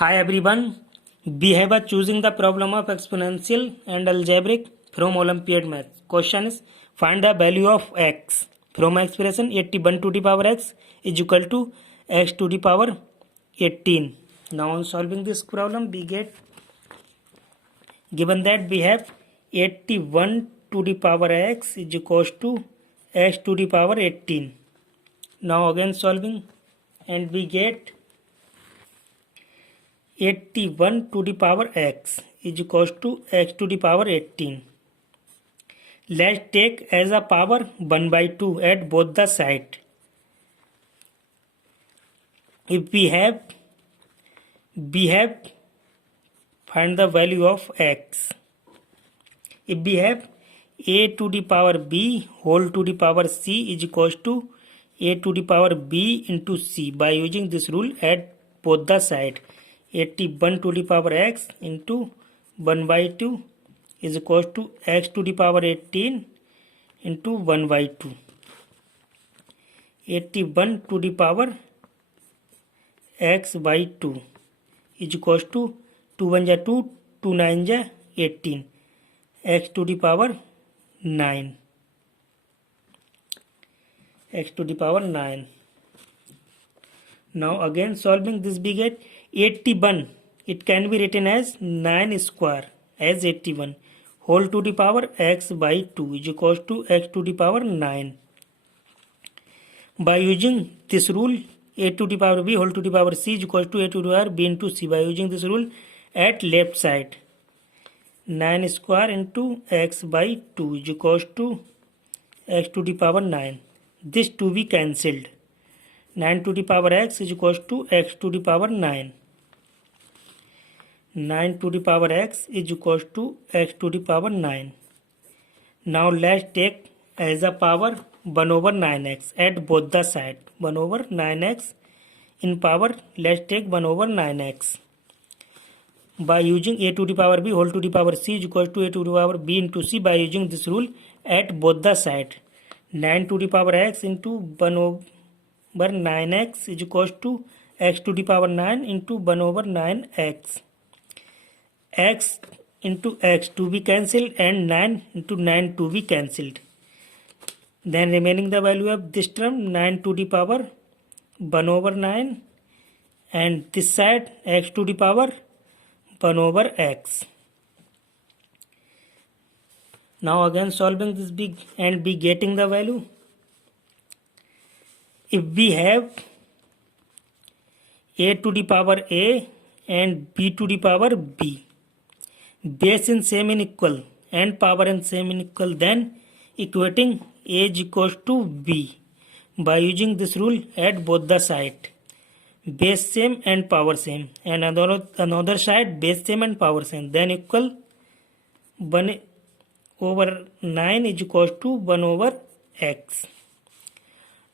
Hi everyone, we have a choosing the problem of exponential and algebraic from Olympiad Math. Question is find the value of x from expression 81 to the power x is equal to x to the power 18. Now on solving this problem we get given that we have 81 to the power x is equals to x to the power 18. Now again solving and we get 81 to the power x is equals to x to the power 18. Let's take as a power 1 by 2 at both the sides. If we have find the value of x. If we have a to the power b whole to the power c is equals to a to the power b into c by using this rule at both the sides. 81 to the power x into 1 by 2 is equals to x to the power 18 into 1 by 2. 81 to the power x by 2 is equals to 2 1 ja 2, 2 9 ja 18, x to the power 9. X to the power 9. Now again solving this we get 81. It can be written as 9 square as 81 whole to the power x by 2 is equals to x to the power 9. By using this rule a to the power b whole to the power c is equals to a to the power b into c. By using this rule at left side 9 square into x by 2 is equals to x to the power 9. This to be cancelled. 9 to the power x is equals to x to the power 9. 9 to the power x is equals to x to the power 9. Now let's take as a power 1 over 9x at both the sides. 1 over 9x in power, let's take 1 over 9x. By using a to the power b whole to the power c is equals to a to the power b into c by using this rule at both the sides. 9 to the power x into 1 over 9x is equals to x to the power 9 into 1 over 9x. X into x to be cancelled and 9 into 9 to be cancelled. Then remaining the value of this term 9 to the power 1 over 9 and this side x to the power 1 over x. Now again solving this big and be getting the value. If we have a to the power a and b to the power b, base in same and equal and power in same and equal, then equating a is equals to b by using this rule at both the side. Base same and power same, and another side base same and power same, then equal 1 over 9 is equals to 1 over x.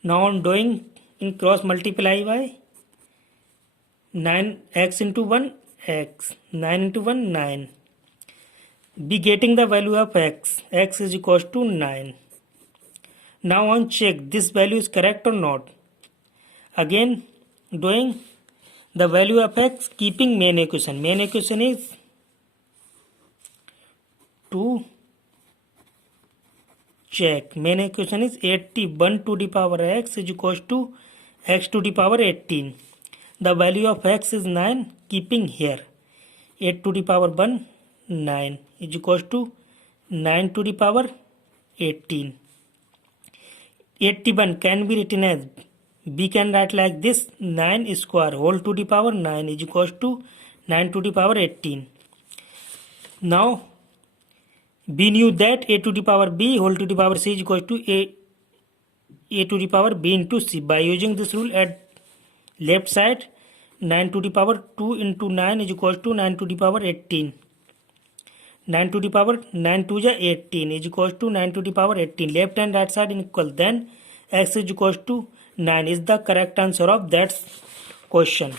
Now on doing in cross multiply by 9x into 1 x, 9 into 1 9. Be getting the value of x is equals to 9. Now on check this value is correct or not. Again doing the value of x keeping main equation. Main equation is 2 check. Main equation is 81 to the power x is equals to x to the power 18. The value of x is 9 keeping here. 8 to the power 1 9 is equals to 9 to the power 18. 81 can be written as b can write like this 9 square whole to the power 9 is equals to 9 to the power 18. Now we knew that a to the power b whole to the power c is equals to a to the power b into c. By using this rule at left side 9 to the power 2 into 9 is equals to 9 to the power 18. 9 to the power 9 to the 18 is equals to 9 to the power 18. Left and right side in equal, then x is equals to 9 is the correct answer of that question.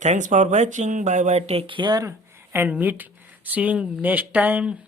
Thanks for watching. Bye bye, take care and meet seeing next time.